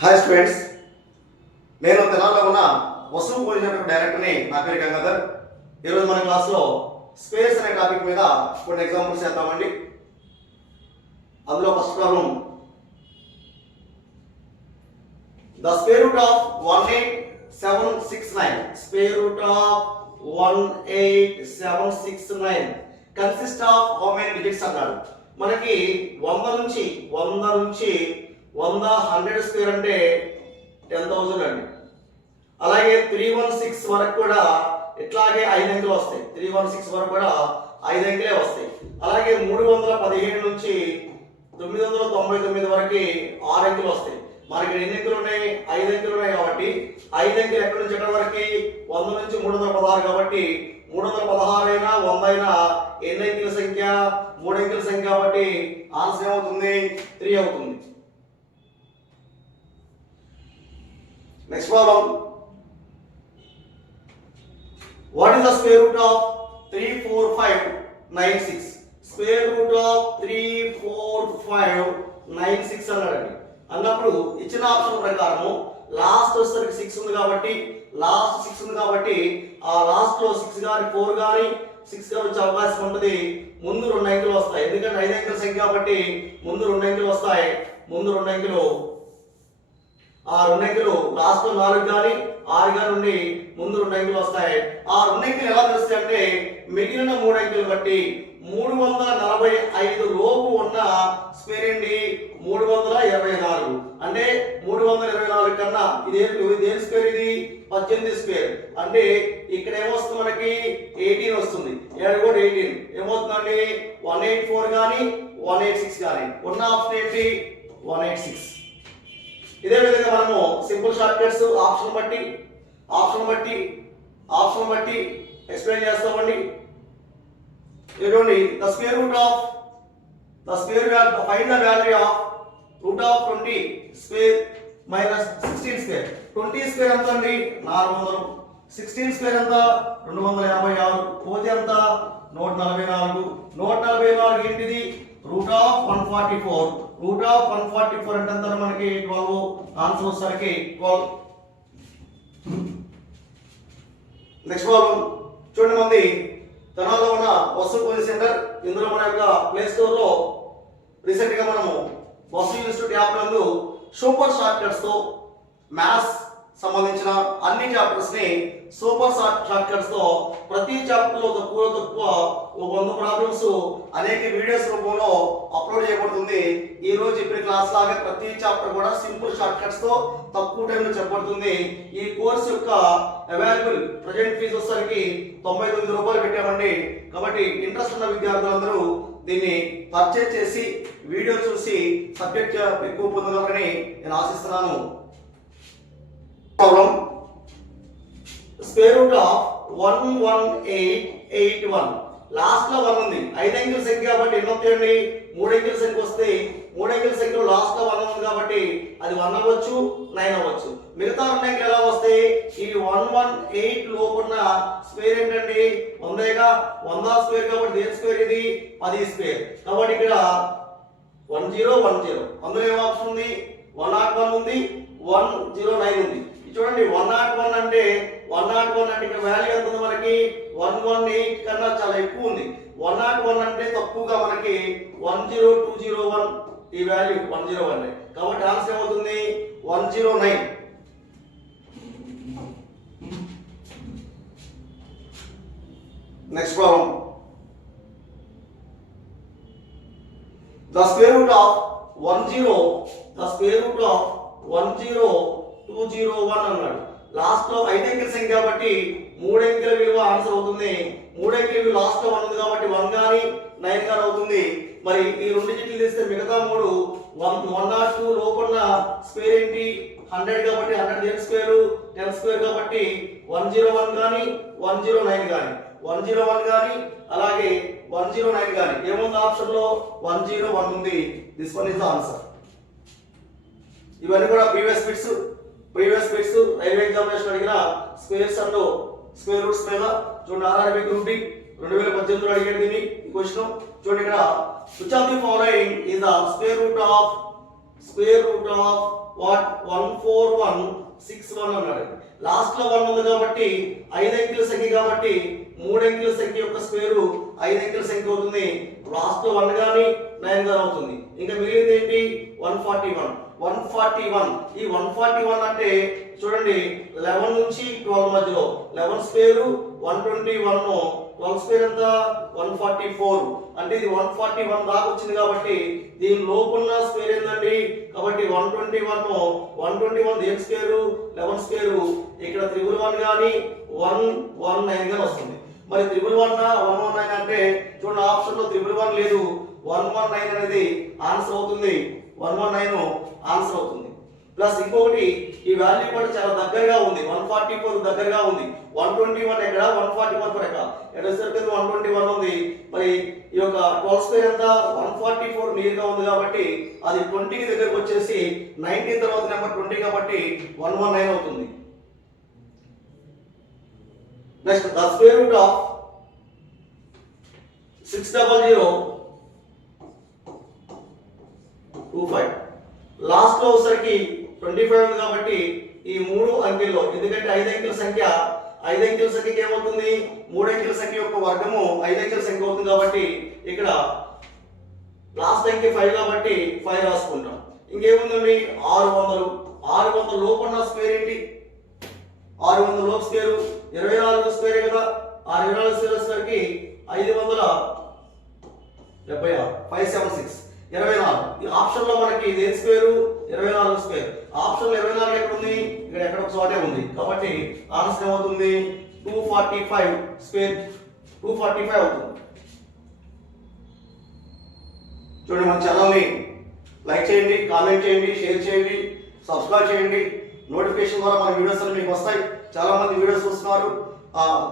Hi students, నేను తెలంగాణలో ఉన్న వస్తువు పోయినటువంటి డైరెక్టర్ని. నా పేరు గంగాధర్. ఈరోజు మన క్లాస్లో స్పేస్ అనే టాపిక్ మీద కొన్ని ఎగ్జాంపుల్స్ చేద్దామండి. అందులో first problem, the square root of 18769 square root of 18769 consist of how many digits అన్నాడు. మనకి 100 నుంచి 100 స్క్వేర్ అంటే 10,000 అండి. అలాగే 316 వరకు కూడా ఇట్లాగే 5 అంకెలు వస్తాయి. 316 వరకు కూడా 5 అంకెలే వస్తాయి. అలాగే 317 నుంచి 999 వరకు 6 అంకెలు వస్తాయి. మనకి ఎన్ని అంకెలు ఉన్నాయి? 5 అంకెలు ఉన్నాయి. కాబట్టి 5 అంకెలు ఎక్కడి నుంచి ఎక్కడి వరకు? 100 నుంచి 316 కాబట్టి 316 అయినా 100 అయినా ఎన్ని అంకెల సంఖ్య? 3 అంకెల సంఖ్య. కాబట్టి ఆన్సర్ ఏమవుతుంది? 3 అవుతుంది. Next problem, what is the square root of 34596? Square root of 34596 అన్నాడండి. అన్నప్పుడు ఇచ్చిన ఆప్షన్ ప్రకారం లాస్ట్ వచ్చేసరికి 6 ఉంది కాబట్టి ఆ లాస్ట్ లో 6 గాని 4 గాని 6 గాని వచ్చే అవకాశం ఉంటుంది. ముందు 2 అంకెలు వస్తాయి. ఎందుకంటే 5 అంకెల సంఖ్య కాబట్టి ముందు 2 అంకెలు వస్తాయి. ముందు 2 అంకెలు, ఆ 2 అంకెలు లాస్ట్ లో 4 గాని 6 గాని ఉండి ముందు 2 అంకెలు వస్తాయి. ఆ 2 అంకెలు ఎలా తెలుస్తాయి అంటే మిగిలిన 3 అంకెలు బట్టి 345 లోపు ఉన్న స్క్వేర్ ఏంటి? 324. అంటే 324 కన్నా ఇది దేని స్క్వేర్? ఇది 18 స్క్వేర్. అంటే ఇక్కడ ఏమొస్తుంది? మనకి 18 వస్తుంది. ఇక్కడ కూడా 18 ఏమవుతుందండి? 184 కానీ 186 కానీ ఉన్న ఆప్షన్ ఏంటి? 186. ఇదే విధంగా మనము సింపుల్ షార్ట్ కట్స్ ఆప్షన్ బట్టి ఎక్స్ప్లెయిన్ చేస్తామండి. చూడండి, find the value of root of 20 square minus 16 square. 20 square ఎంత అండి? 400. 16 స్క్వేర్ ఎంత? 256. పోతే ఎంత? 144. 144 ఏంటిది? Root of 144. రూట్ ఆఫ్ 144 అంటే ఎంత మనకి? 12. ఆన్సర్ వచ్చేసరికి 12. నెక్స్ట్ ప్రాబ్లం చూడండి, మంది తెనాల్లో ఉన్న వస్తు కోచింగ్ సెంటర్. ఇందులో మన యొక్క ప్లే స్టోర్ లో రీసెంట్ గా మనము వస్తు ఇన్స్టిట్యూట్ యాప్ నందు సూపర్ షార్ట్ కట్స్ తో మ్యాథ్స్ సంబంధించిన అన్ని చాప్టర్స్ ని సూపర్ షార్ట్ కట్స్ తో ప్రతి చాప్టర్ లో తక్కువ ఒక 100 ప్రాబ్లమ్స్ అనేక వీడియోస్ రూపంలో అప్లోడ్ చేయబడుతుంది. ఈ రోజు చెప్పిన క్లాస్ లాగా ప్రతి చాప్టర్ కూడా సింపుల్ షార్ట్ కట్స్ తో తక్కువ టైంలో చెప్పబడుతుంది. ఈ కోర్స్ యొక్క అవైలబుల్ ప్రజెంట్ ఫీజు వచ్చేసరికి 99 రూపాయలు పెట్టామండి. కాబట్టి ఇంట్రెస్ట్ ఉన్న విద్యార్థులందరూ దీన్ని పర్చేజ్ చేసి వీడియో చూసి సబ్జెక్ట్ ఎక్కువ పొందగలరని నేను ఆశిస్తున్నాను. Problem, square root of 11881. Last లో 1 ఉంది. 5 అంకెల సంఖ్య కాబట్టి ఎన్ని వస్తాయండి? 3 అంకెల సంఖ్య వస్తే 3 అంకెల సంఖ్యలో లాస్ట్ లో 1 ఉంది కాబట్టి అది 1 అవ్వచ్చు, 9 అవ్వచ్చు. మిగతా 2 అంకెలు ఎలా వస్తాయి? ఇవి 118 లోపున్న స్క్వేర్ ఏంటండి? 100గా. 100 స్క్వేర్ కాబట్టి దేని స్క్వేర్? ఇది 10 స్క్వేర్. కాబట్టి ఇక్కడ 1010. అందులో ఏం ఆప్షన్ ఉంది? 101 ఉంది, 109 ఉంది. చూడండి, 101 అంటే ఇక్కడ వాల్యూ ఎంత ఉంది మనకి? 118 కన్నా చాలా ఎక్కువ ఉంది. 101 అంటే తక్కువగా మనకి 10201. ఈ వాల్యూ 101. కాబట్టి ఆన్సర్ ఏమవుతుంది? 109. Next problem, the square root of 10201 అన్నాడు. లాస్ట్ లో 5 అంకెల సంఖ్య కాబట్టి 3 అంకెల విలువ ఆన్సర్ అవుతుంది. 3 అంకెల విలువ లాస్ట్ లో 1 ఉంది కాబట్టి 1 గాని 9 గాని అవుతుంది. మరి ఈ 2 డిజిట్లు తీస్తే మిగతా 3 102 లోపల స్క్వేర్ ఏంటి? 100 కాబట్టి 100 దేని స్క్వేర్? 10 స్క్వేర్ కాబట్టి 101 గాని 109 గాని 101 గాని అలాగే 109 గాని ఏముంది ఆప్షన్ లో? 101 ఉంది. This one is the answer. ఇవన్నీ కూడా ప్రీవియస్ బిట్స్ రైల్వే ఎగ్జామినేషన్ అడిగిన స్క్వేర్స్ అండ్ స్క్వేర్ రూట్స్ మీద. చూడండి, ఆర్ఆర్బీ గ్రూప్ డి 2018లో అడిగాడు దీన్ని. ఈ క్వశ్చన్ చూడండి, ఇక్కడ which of the following is the square root of square root of what 14161 అన్నాడు. లాస్ట్ లో 1 ఉంది కాబట్టి 5 అంకెల సంఖ్య కాబట్టి 3 అంకెల సంఖ్య యొక్క స్క్వేర్ 5 అంకెల సంఖ్య అవుతుంది. లాస్ట్ లో 1 గాని 9 గాని అవుతుంది. ఇంకా మిగిలింది ఏంటి 141. ఈ 141 అంటే చూడండి 11 నుంచి 12 మధ్యలో 11 స్క్వేర్ 121, 12 స్క్వేర్ ఎంత 144. అంటే ఇది 141 దాకా వచ్చింది కాబట్టి దీని లోపున్న స్క్వేర్ ఏందండి కాబట్టి 121 దేని స్క్వేర్ 11 స్క్వేర్. ఇక్కడ 111 గాని 119 గాని వస్తుంది. మరి 119 అంటే చూడండి ఆప్షన్ లో 111 లేదు, 119 అనేది ఆన్సర్ అవుతుంది. 119 ఆన్సర్ అవుతుంది. ప్లస్ ఇంకొకటి ఈ వాల్యూ కూడా చాలా దగ్గరగా ఉంది, 144 దగ్గరగా ఉంది. 121 ఎక్కడ 144 ఎక్కడ వచ్చేసరికి 121 ఉంది. మరి ఈ యొక్క 12 స్క్వేర్ ఎంత 144 నియర్గా ఉంది కాబట్టి అది 20 కి దగ్గరకు వచ్చేసి 19 తర్వాత నెంబర్ 20 కాబట్టి 119 అవుతుంది. Next the square root of 60025. Last లో వచ్చేసరికి 25 ఉంది కాబట్టి ఈ 3 అంకెల్లో ఎందుకంటే 5 అంకెల సంఖ్యకి ఏమవుతుంది 3 అంకెల సంఖ్య యొక్క వర్గము 5 అంకెల సంఖ్య అవుతుంది కాబట్టి ఇక్కడ లాస్ట్ అంకె 5 కాబట్టి 5 రాసుకుంటాం. ఇంకేముందండి 600 లోపు ఉన్న స్క్వేర్ ఏంటి 600 లోపు స్క్వేర్ 24 స్క్వేర్ కదా. 24 స్క్వేర్ వచ్చేసరికి 576 24. ఈ ఆప్షన్ లో మనకి దేని స్క్వేర్ 24 స్క్వేర్. ఆప్షన్ లో 24 ఎక్కడ ఉంది ఇక్కడ ఎక్కడ ఒక చోటే ఉంది కాబట్టి ఆన్సర్ ఏమవుతుంది 245 స్క్వేర్ 245 అవుతుంది. చూడండి మన ఛానల్ని లైక్ చేయండి, కామెంట్ చేయండి, షేర్ చేయండి, సబ్స్క్రైబ్ చేయండి. నోటిఫికేషన్ ద్వారా మన వీడియోస్ అన్ని మీకు వస్తాయి. చాలా మంది వీడియోస్ చూస్తున్నారు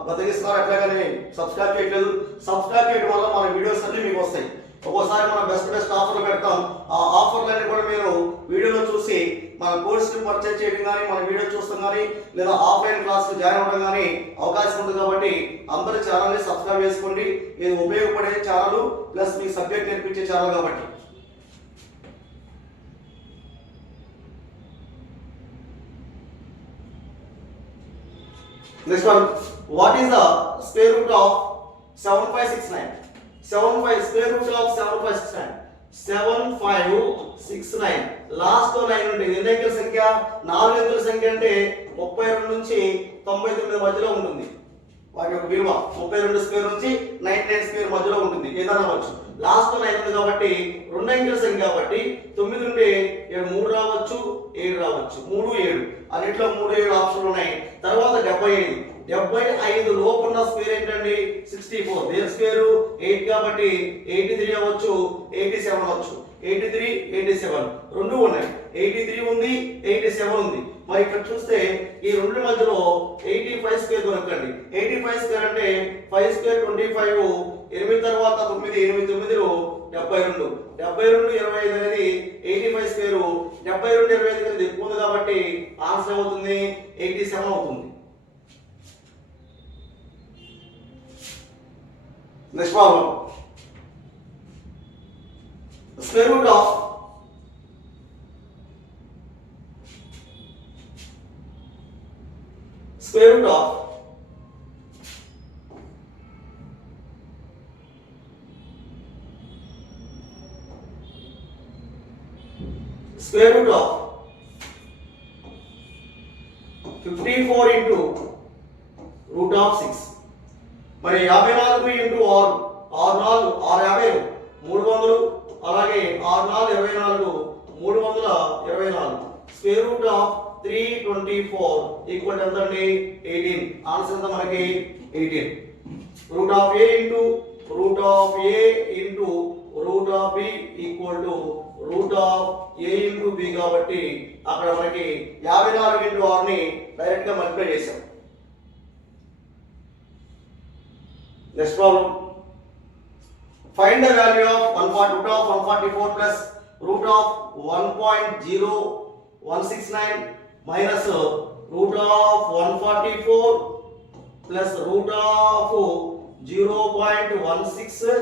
బతికిస్తున్నారు, అట్లాగనే సబ్స్క్రైబ్ చేయట్లేదు. సబ్స్క్రైబ్ చేయడం వల్ల మన వీడియోస్ అన్ని మీకు వస్తాయి. ఒక్కోసారి మనం బెస్ట్ ఆఫర్లు పెడతాం. ఆ ఆఫర్లన్నీ కూడా మీరు వీడియోలో చూసి మన కోర్సుని పర్చేజ్ చేయడం కానీ మన వీడియో చూస్తాం కానీ లేదా ఆఫ్లైన్ క్లాస్కి జాయిన్ అవ్వడం కానీ అవకాశం ఉంది కాబట్టి అందరూ ఛానల్ని సబ్స్క్రైబ్ చేసుకోండి. ఇది ఉపయోగపడే ఛానల్ ప్లస్ మీ సబ్జెక్ట్ నేర్పించే ఛానల్ కాబట్టి. Next one what is the square root of 7569. 75 square root of 7569 7569 last లో 9 ఉంటుంది. ఎన్ని అంకెల సంఖ్య 4 అంకెల సంఖ్య అంటే 32 నుంచి 99 మధ్యలో ఉంటుంది. వాటి యొక్క విలువ 32 స్క్వేర్ నుంచి 99 స్క్వేర్ మధ్యలో ఉంటుంది. ఏదైనా అవ్వచ్చు. లాస్ట్ లో 9 ఉంది కాబట్టి 2 అంకెల సంఖ్య కాబట్టి 9 నుండి 3 రావచ్చు 7 రావచ్చు 3 7 అన్నిట్లో 3 7 ఆప్షన్లు ఉన్నాయి. తర్వాత 75 లోపున్న స్క్వేర్ ఏంటండి 64. దేని స్క్వేర్ 8 కాబట్టి 83 అవ్వచ్చు 87 అవ్వచ్చు. 83 87 రెండు ఉన్నాయి. 83 ఉంది 87 ఉంది. మరి ఇక్కడ చూస్తే ఈ రెండు మధ్యలో 85 స్క్వేర్ కొనుక్కండి. 85 స్క్వేర్ అంటే 5 స్క్వేర్ 25 8 తర్వాత 9 8 9 72 72 25 అనేది 85 స్క్వేర్ 72 25 అనేది ఎక్కువ ఉంది కాబట్టి ఆన్సర్ ఏమవుతుంది 87 అవుతుంది. Next problem. Square root of square root of square root of 54 into root of 6. మరి 54 ఇంటూ 6 6 4 300 అలాగే 6 4 24 324 స్క్వేర్ రూట్ ఆఫ్ 324 ఈక్వల్ ఎంత అండి 18. ఆన్సర్ ఎంత మనకి 18. Root of a into root of a into root of b equal to root of a into b కాబట్టి అక్కడ మనకి 54 into 6 ని డైరెక్ట్ గా మల్టిప్లై చేసాం. Next problem. Find the value of root of 144 plus root of 1.0169 minus root of 144 plus root of 0.16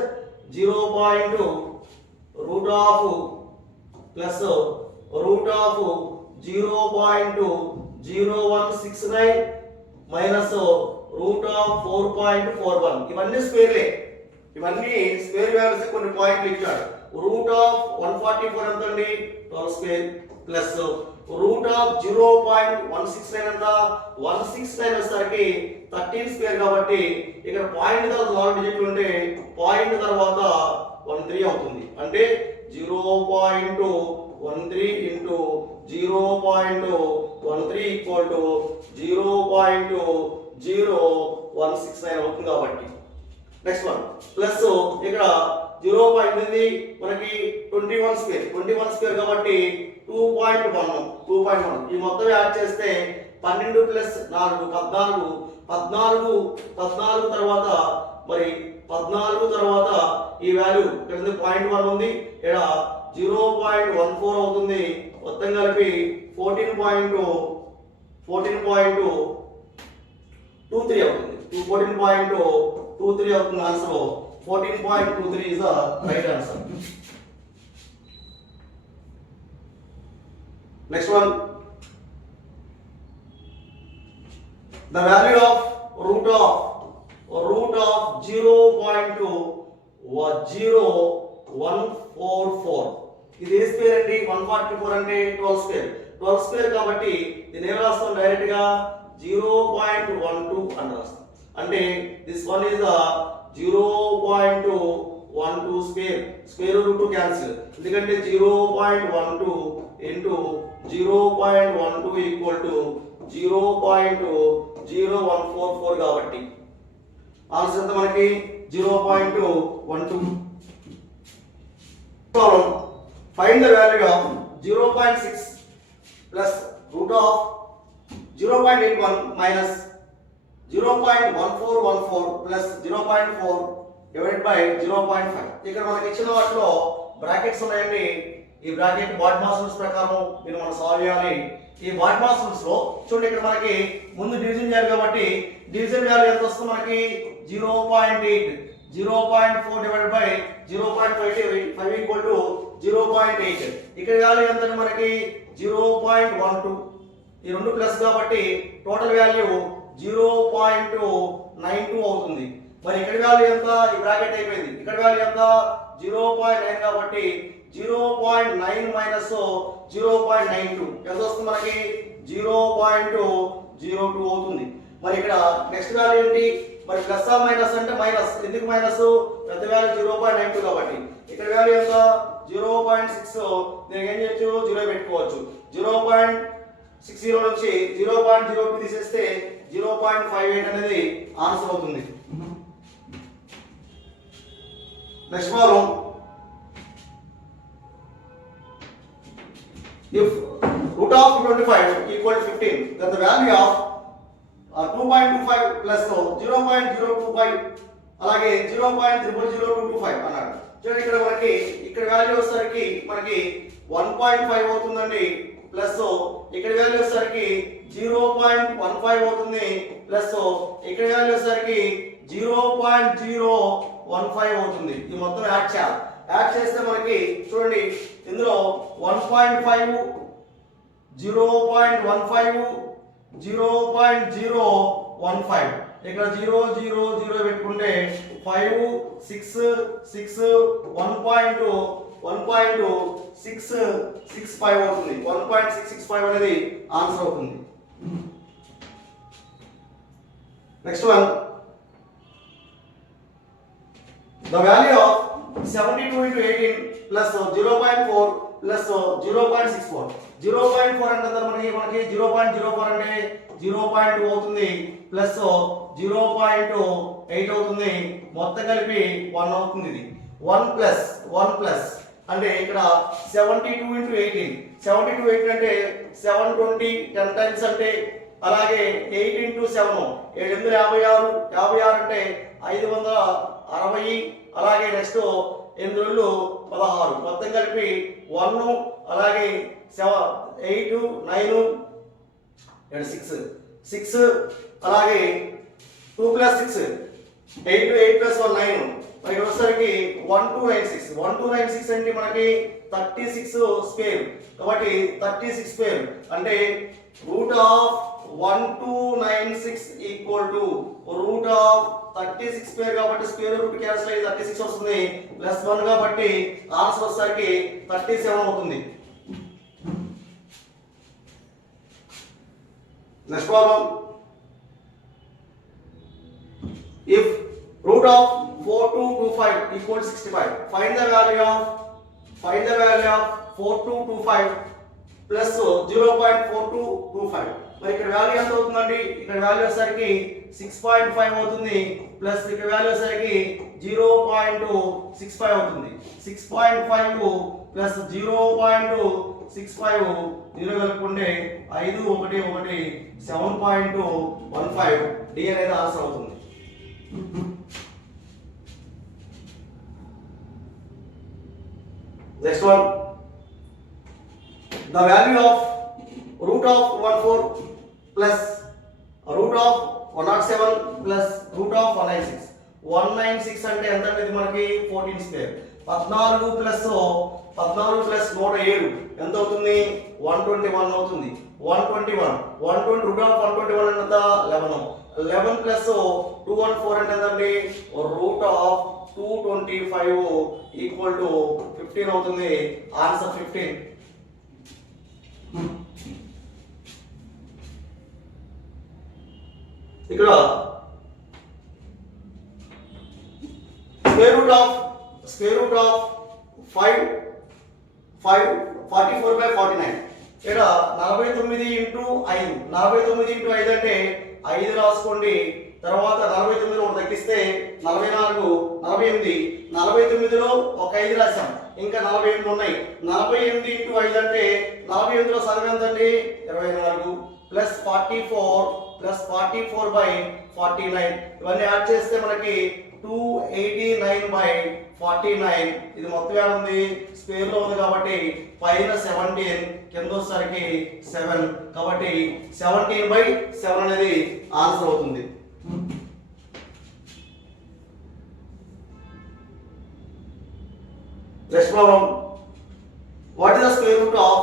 root of plus root of 0.0169 minus root of 4.41. ఇవన్నీ స్క్వేర్లే, ఇవన్నీ square values. కొన్ని పాయింట్లు ఇచ్చాడు. రూట్ ఆఫ్ 144 ఎంత అండి? 12 square plus root of 0.169 ఎంత? 169 వచ్చేసరికి 13 square. కాబట్టి ఇక్కడ పాయింట్ తర్వాత 4 డిజిట్లు ఉంటే పాయింట్ తర్వాత 13 అవుతుంది. అంటే 0.13 ఇంటూ 0.13 ఈక్వల్ టు 0.0169 అవుతుంది. కాబట్టి నెక్స్ట్ వన్ ప్లస్ ఇక్కడ 0.8 మనకి 21 స్క్వేర్ కాబట్టి 2.1 ఈ మొత్తం యాడ్ చేస్తే 12 ప్లస్ 4 14 తర్వాత మరి 14 తర్వాత ఈ వాల్యూ ఇక్కడ 0.1 ఉంది, ఇక్కడ 0.14 అవుతుంది. మొత్తం కలిపి 14.23 అవుతుంది. 14.23 అవుతుంది answer. 14.23 is the right answer. Next one, the value of root of 0.0144. ఇది ఏ స్క్వేర్ అండి? 144 అంటే 12 స్క్వేర్. 12 స్క్వేర్ కాబట్టి దీన్ని ఏం రాస్తాం? డైరెక్ట్ గా 0.12 అని రాస్తాం. అంటే this one is the 0.12 square root cancel. ఎందుకంటే 0.12 ఇంటూ 0.12 ఈక్వల్ టు 0.0144 కాబట్టి ఆన్సర్ ఎంత మనకి? 0.12. Problem find the value of 0.6 plus root of 0.81 minus 0.1414 plus 0.4 divided by 0.5. ఇక్కడ మనకి ఇచ్చిన వాటిలో బ్రాకెట్స్ ఉన్నాయండి. ఈ బ్రాకెట్ బాడ్మాస్ రూల్స్ ప్రకారం మీరు మనం సాల్వ్ చేయాలి. ఈ బాడ్మాస్ రూల్స్ లో చూడండి, ఇక్కడ మనకి ముందు డివిజన్ చేయాలి కాబట్టి డివిజన్ వాల్యూ ఎంత వస్తుంది మనకి? 0.8. 0.4 డివైడెడ్ బై 0.5 ఈక్వల్ టు 0.8. ఇక్కడ వాల్యూ ఎంత మనకి? 0.12. ఈ రెండు ప్లస్ కాబట్టి టోటల్ వాల్యూ 0.92 అవుతుంది. మరి ఇక్కడ వాల్యూ ఎంత? ఈ బ్రాకెట్ అయిపోయింది. ఇక్కడ వాల్యూ ఎంత? 0.9 కాబట్టి 0.9 మైనస్ 0.92 ఎంత వస్తుంది మనకి? 0.02 అవుతుంది. మరి ఇక్కడ నెక్స్ట్ వాల్యూ ఏంటి? మరి ప్లస్ ఆ మైనస్ అంటే మైనస్. ఎందుకు మైనస్? పెద్ద వాల్యూ 0.92 కాబట్టి ఇక్కడ వాల్యూ ఎంత? 0.6. నేను ఏం చేయొచ్చు? 0 పెట్టుకోవచ్చు. 0.60 నుంచి 0.02 తీసేస్తే 0.58 అనేది ఆన్సర్ అవుతుంది. Next problem, if root of 25 equal to 15, then the value of 2.25 plus 0.025 అలాగే 0.000225 అన్నాడు. చూడండి, ఇక్కడ మనకి ఇక్కడ వాల్యూ వచ్చేసరికి మనకి 1.5 అవుతుందండి. ప్లస్ ఇక్కడ వాల్యూ వచ్చేసరికి 0.15 అవుతుంది. ప్లస్ ఇక్కడ వాల్యూ వచ్చేసరికి 0.015 అవుతుంది. ఇది మొత్తం యాడ్ చేయాలి. యాడ్ చేస్తే మనకి చూడండి, ఇందులో 1.5 0.15 0.015 ఇక్కడ 0.00 పెట్టుకుంటే 5 6 6 1.665 అవుతుంది. 1.665 అనేది ఆన్సర్ అవుతుంది. Next one, the value of 72 into 18 plus 0.4 plus 0.64. 0.4 అంటే మనకి 0.04 అంటే 0.2 అవుతుంది. ప్లస్ 0.8 అవుతుంది. మొత్తం కలిపి 1 అవుతుంది. ఇది 1 ప్లస్ అంటే ఇక్కడ 72 into 18 72 18 అంటే 720 10 టైమ్స్ అంటే అలాగే 8 into 7 756 56 అంటే 560 అలాగే నెక్స్ట్ 8 2 16 మొత్తం కలిపి 1 అలాగే 7 8 9 6 అలాగే 2 plus 6 8 8 plus 1 9 ఇక్కడ వచ్చేసరికి 1296 అంటే మనకి 36 స్క్వేర్ కాబట్టి 36 స్క్వేర్ అంటే √1296 ఈక్వల్ టు √36 స్క్వేర్ కాబట్టి స్క్వేర్ రూట్ క్యాన్సిల్ అయ్యి 36 వస్తుంది +1 కాబట్టి ఆన్సర్ వచ్చేసరికి 37 అవుతుంది. Next problem if root of 4225 equals 65 find the value of 4225 plus 0.4225 మరి ఇక్కడ వాల్యూ ఎంత అవుతుందండి ఇక్కడ వాల్యూ వచ్చేసరికి 6.5 అవుతుంది ప్లస్ ఇక్కడ వాల్యూ వచ్చేసరికి 0.65 అవుతుంది 6.5 ప్లస్ 0.65 0 కలుపుకుంటే 5 1 1 7.15 డి అనేది ఆన్సర్ అవుతుంది. Next one, the value of root of 14 plus root of 107 plus root of 196 అంటే ఎంత అంటే ఇది మనకి 14 స్క్వేర్ 14 ప్లస్ 107 ఎంత అవుతుంది 121 అవుతుంది 121 రూట్ ఆఫ్ 121 ఎంత 11 ప్లస్ 214 అంటే ఎంతండి రూట్ ఆఫ్ 225 ఈక్వల్ టు 15 అవుతుంది ఆన్సర్ 15. ఇక్కడ స్క్వేర్ రూట్ ఆఫ్ 44/49 ఇక్కడ 49 ఇంటూ 5 అంటే 5 రాసుకోండి తర్వాత 49లో ఒకటి తగ్గిస్తే 44 48 లో ఒక 5 రాసాం ఇంకా 48 ఉన్నాయి 48 ఇంటూ 5 అంటే 48లో సగం ఎంత అండి 24 ప్లస్ 44/49 ఇవన్నీ యాడ్ చేస్తే మనకి 289/49 ఇది మొత్తం ఎలా ఉంది స్క్వేర్ లో ఉంది కాబట్టి పైన 17 కింద వచ్చేసరికి 7 కాబట్టి 17/7 అనేది ఆన్సర్ అవుతుంది. Next problem, what is the square root of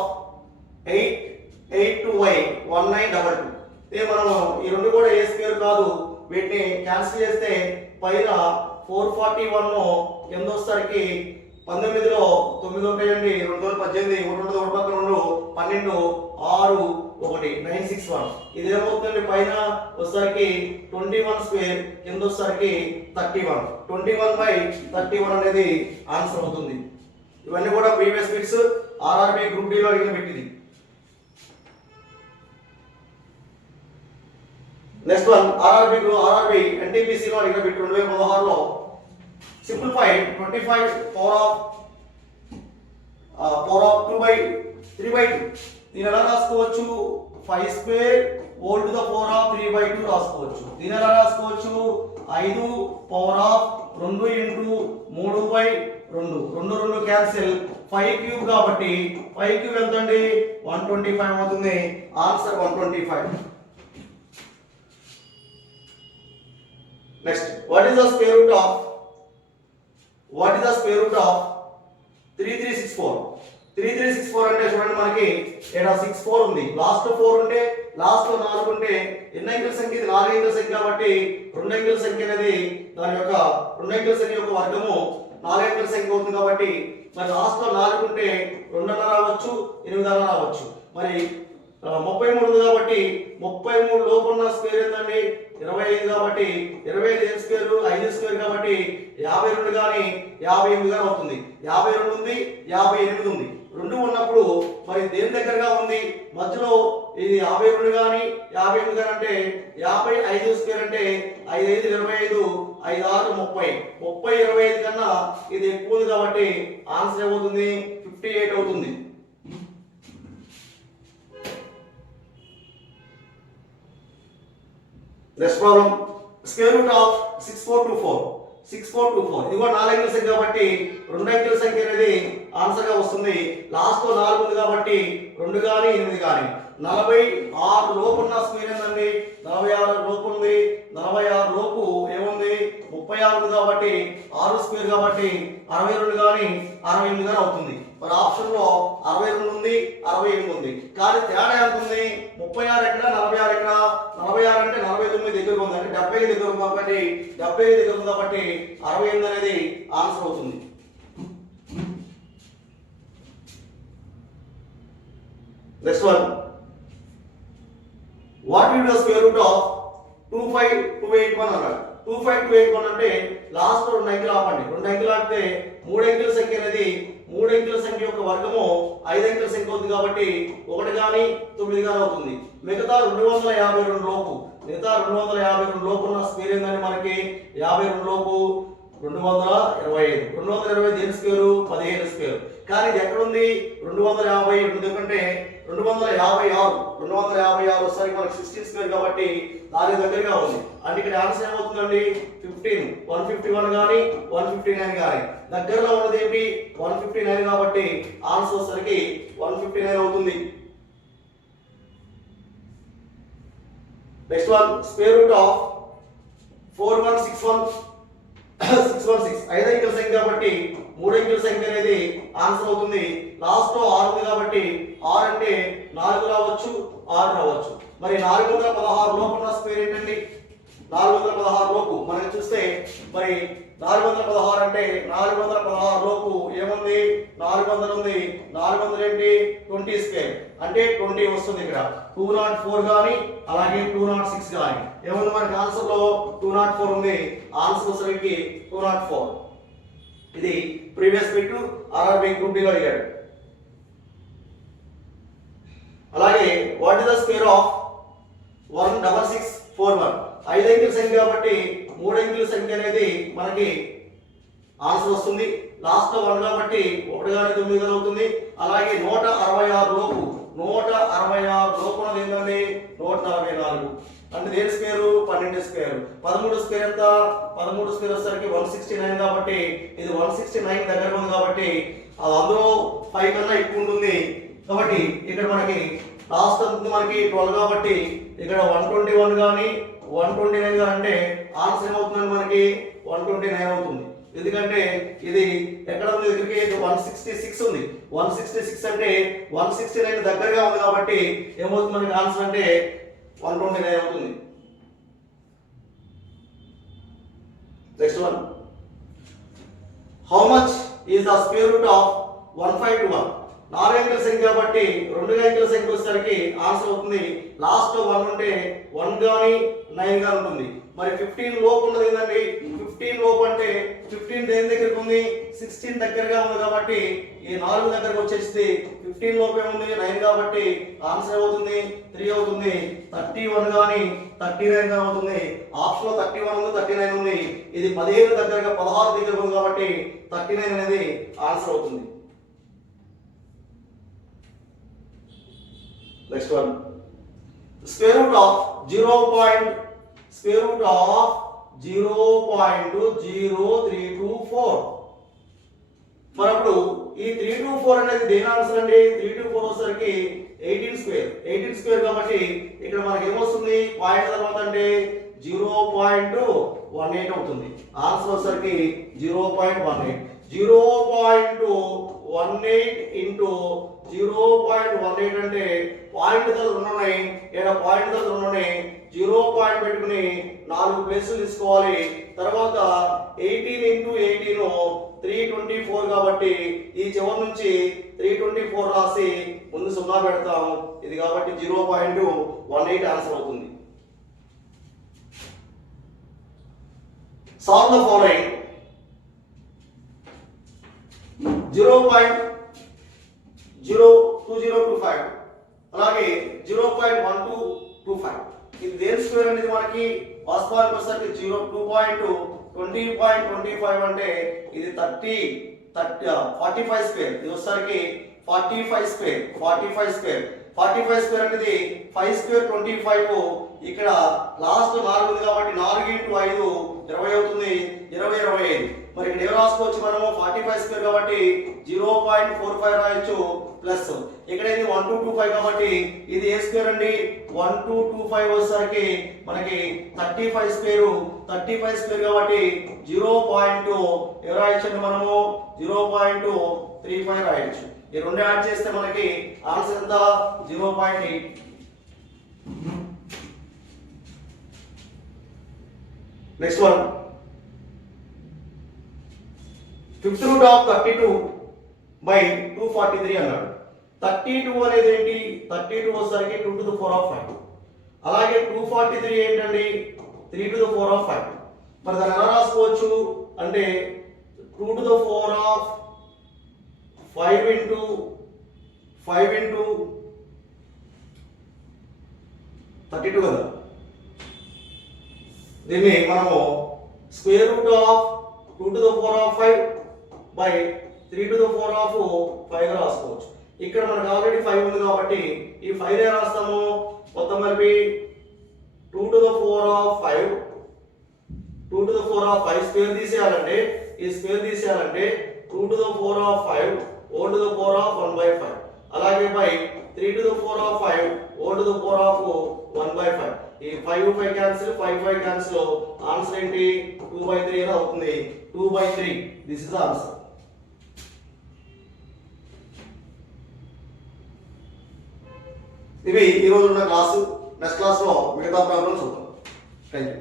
882y 1922? ఇదే మనం ఈ రెండు కూడా ఏ స్క్వేర్ కాదు వీటిని క్యాన్సిల్ చేస్తే పైన 441 కింద వచ్చేసరికి 19లో 9 ఉంటాయండి 2 18 1 2 12 6 1 961 ఇది ఏమవుతుందండి పైన వచ్చేసరికి 21 స్క్వేర్ కింద వచ్చేసరికి 31 21/31 అనేది ఆన్సర్ అవుతుంది. ఇవన్నీ కూడా previous bits RRB group D లో అడిగిన పెట్టింది. నెక్స్ట్ వన్ ఆర్ఆర్బి ఎన్టీపీసీ లో అడిగిన బిట్ 2016 లో సింప్లిఫైడ్ 25 పవర్ ఆఫ్ 2/3/2 దీని ఎలా రాసుకోవచ్చు 5 square whole to the power of 3/2 రాసుకోవచ్చు. దీని ఎలా రాసుకోవచ్చు 5 power of 2 into 3/2 2 cancel 5 cube కాబట్టి 5 క్యూబ్ ఎంత అండి 125 అవుతుంది answer 125. Next what is the square root of 3364 అంటే చూడండి మనకి ఇక్కడ 64 ఉంది లాస్ట్ 4 ఉంటే లాస్ట్ 4 ఉంటే ఎన్ని అంకెల సంఖ్య ఇది 4 అంకెల సంఖ్య కాబట్టి 2 అంకెల సంఖ్య అనేది దాని యొక్క 2 అంకెల సంఖ్య యొక్క వర్గము 4 అంకెల సంఖ్య అవుతుంది కాబట్టి మరి లాస్ట్ లో 4 ఉంటే 2 రావచ్చు 8 రావచ్చు మరి 33 ఉంది కాబట్టి 33 లోపు ఉన్న స్క్వేర్ ఏంటండి 25 కాబట్టి 25 ఏ స్క్వేర్ 5 స్క్వేర్ కాబట్టి 52 గాని 58 గాని అవుతుంది 52 ఉంది 58 ఉంది రెండు ఉన్నప్పుడు మరి దేని దగ్గరగా ఉంది మధ్యలో ఇది 52 గాని 58 గాని అంటే 55 స్క్వేర్ అంటే 5 5 25 5 6 30 25 కన్నా ఇది ఎక్కువ ఉంది కాబట్టి ఆన్సర్ ఏమవుతుంది 58 అవుతుంది. Next problem square root of 6424 ఇది కూడా 4 అంకెల సంఖ్య కాబట్టి 2 అంకెల సంఖ్య అనేది ఆన్సర్ గా వస్తుంది. లాస్ట్ లో 4 ఉంది కాబట్టి 2 గాని 8 గాని 46 లోపు ఉన్న స్క్వేర్ ఏంటండి 46 లోపు ఉంది 46 లోపు ఏముంది 36 ఉంది కాబట్టి 6 స్క్వేర్ కాబట్టి 62 కానీ 68 కానీ అవుతుంది. మరి ఆప్షన్ లో 62 ఉంది 68 ఉంది, కానీ తేడా ఎంత ఉంది? 36 ఎక్కడ 46 ఎక్కడ? 46 అంటే 49 దగ్గరకు ఉంది, అంటే 70 దగ్గర ఉంది కాబట్టి 70 దగ్గర ఉంది కాబట్టి 68 అనేది ఆన్సర్ అవుతుంది. Next one, what is the square root of 25281 అన్నాడు. 25281 అంటే లాస్ట్ 2 అంకెలు ఆపండి. 2 అంకెలు ఆపితే 3 అంకెల సంఖ్య అనేది 3 అంకెల సంఖ్య యొక్క వర్గము 5 అంకెల సంఖ్య అవుతుంది కాబట్టి 1 గాని 9 గాని అవుతుంది. మిగతా 252 లోపు ఉన్న స్క్వేర్ ఏంటంటే మనకి 52 లోపు 225. 220 దేని స్క్వేర్? 15 స్క్వేర్. కానీ ఇది ఎక్కడ ఉంది? 250 ఎందుకంటే 256 ఒకసారి మనకి 16 స్క్వేర్ కాబట్టి దాని దగ్గరగా ఉంది. అంటే ఇక్కడ ఆన్సర్ ఏమవుతుందండి? 15. 151 కానీ 159 కానీ దగ్గరలో ఉన్నది ఏంటి? 159 కాబట్టి ఆన్సర్ వచ్చేసరికి 159 అవుతుంది. Next one, square root of 4161 5 అంకెల సంఖ్య కాబట్టి 3 అంకెల సంఖ్య అనేది ఆన్సర్ అవుతుంది. లాస్ట్ 6 ఉంది కాబట్టి 6 అంటే 4 రావచ్చు 6 రావచ్చు. మరి 416 లోపు ఉన్న స్క్వేర్ ఏంటండి? 416 లోపు మనం చూస్తే మరి 416 అంటే 416 లోపు ఏముంది? 400 ఉంది. 400 ఏంటి? 20 స్క్వేర్ అంటే 20 వస్తుంది. ఇక్కడ 204 కానీ అలాగే 206 కానీ ఏముంది మనకి ఆన్సర్ లో? 204 ఉంది. ఆన్సర్ వచ్చేసరికి 204. ఇది previous bit RRB group D లో అడిగాడు. అలాగే what is the square of 16641? 5 అంకెల సంఖ్య కాబట్టి 3 అంకెల సంఖ్య అనేది మనకి ఆన్సర్ వస్తుంది. లాస్ట్ లో 1 కాబట్టి 1 కానీ 9 కానీ అవుతుంది. అలాగే 166 లోపు ఉన్నది ఏంటండి? 144 అంటే దేని స్క్వేర్? 12 స్క్వేర్. 13 స్క్వేర్ ఎంత? 13 స్క్వేర్ వచ్చేసరికి 169 కాబట్టి ఇది 169 దగ్గర ఉంది కాబట్టి అది అందులో 5 కన్నా ఎక్కువ ఉంటుంది కాబట్టి ఇక్కడ మనకి లాస్ట్ అంత మనకి 12 కాబట్టి ఇక్కడ 121 కానీ 129 కానీ అంటే ఆన్సర్ ఏమవుతుందండి? మనకి 129 అవుతుంది. ఎందుకంటే ఇది ఎక్కడ ఉంది? దగ్గరికి 166 ఉంది. 166 అంటే 169 దగ్గరగా ఉంది కాబట్టి ఏమవుతుంది మనకి ఆన్సర్ అంటే 129 అవుతుంది. Next one, how much is the square root of 1521? 4 అంకెల సంఖ్య కాబట్టి 2 అంకెల సంఖ్య వచ్చేసరికి ఆన్సర్ అవుతుంది. లాస్ట్ లో 1 ఉంటే 1 గాని 9 గాని ఉంటుంది. మరి 15 లోపు ఉన్నది ఏంటండి? 15 లోపు అంటే 15 దేని దగ్గరకు ఉంది? 16 దగ్గరగా ఉంది కాబట్టి ఈ 4 దగ్గరకు వచ్చేసి 15 లోపు ఏముంది? 9 కాబట్టి ఆన్సర్ ఏమవుతుంది? 3 అవుతుంది. 31 గాని 39 గాని అవుతుంది. ఆప్షన్ లో 31 ఉంది 39 ఉంది. ఇది 15 దగ్గరగా 16 దగ్గర ఉంది కాబట్టి 39 అనేది ఆన్సర్ అవుతుంది. Next one, square root of 0.0324. మరి అప్పుడు ఈ 324 అనేది దేని ఆన్సర్ అండి? 324 వచ్చేసరికి 18 స్క్వేర్. 18 స్క్వేర్ కాబట్టి ఇక్కడ మనకి ఏమొస్తుంది? పాయింట్ తర్వాత అంటే 0.18 అవుతుంది. ఆన్సర్ వచ్చేసరికి 0.18. 0.18 ఇంటూ 0.18 అంటే పాయింట్ దగ్గర ఉన్నాయి. ఇక్కడ పాయింట్ దగ్గర ఉన్నాయి. 0 పాయింట్ పెట్టుకుని 4 ప్లేసులు తీసుకోవాలి. తర్వాత 18 ఇంటూ 18 324 కాబట్టి ఈ చివరి నుంచి 324 రాసి ముందు 0 పెడతాం. ఇది కాబట్టి 0.18 ఆన్సర్ అవుతుంది. Solve the following. 0.02025 అలాగే 0.1225. ఇది దేని స్క్వేర్ అనేది మనకి వాస్తవానికి వచ్చేసరికి 2.20.25 అంటే ఇది 45 స్క్వేర్. ఇది వచ్చేసరికి 45 స్క్వేర్. 45 స్క్వేర్ అనేది 5 స్క్వేర్ 25, ఇక్కడ లాస్ట్ 4 ఉంది కాబట్టి 4 × 5 20 అవుతుంది, 20 25. మరి ఇక్కడ ఏం రాసుకోవచ్చు మనము 45 స్క్వేర్ కాబట్టి 0.45 రాయొచ్చు ప్లస్ ఇక్కడ ఇది 1225 కాబట్టి ఇది ఏ స్క్వేర్ అండి 1225 వచ్చేసరికి మనకి 35 స్క్వేర్ కాబట్టి 0.2 ఏం రాయొచ్చు మనము 0.35 రాయొచ్చు. ఈ రెండు యాడ్ చేస్తే మనకి ఆన్సర్ ఎంత 0.8. Next one, fifth root of 32/243 అన్నాడు. 32 అనేది ఏంటి 32 వచ్చేసరికి 2⁴5. అలాగే 243 ఏంటండి 3⁴5. మరి దాన్ని ఎలా రాసుకోవచ్చు అంటే 2⁴5 × 5 × 32 కదా. దీన్ని మనము స్క్వేర్ రూట్ ఆఫ్ 2⁴5/3⁴5 రాసుకోవచ్చు. ఇక్కడ మనకు ఆల్రెడీ 5 ఉంది కాబట్టి ఈ 5 ఏ రాస్తాము మొత్తం కలిపి 2⁴5 స్క్వేర్ తీసేయాలంటే ఈ స్క్వేర్ తీసేయాలంటే 2⁴5 1/5 అలాగే బై 3⁴5 1/5. ఈ 5 క్యాన్సిల్ 5 క్యాన్సిల్ ఆన్సర్ ఏంటి 2/3 అని అవుతుంది. 2/3 దిస్ ఇస్ ఆన్సర్. ఇవి ఈ రోజు ఉన్న క్లాసు. నెక్స్ట్ క్లాస్ లో మిగతా ప్రాబ్లమ్స్ చూద్దాం. Thank you.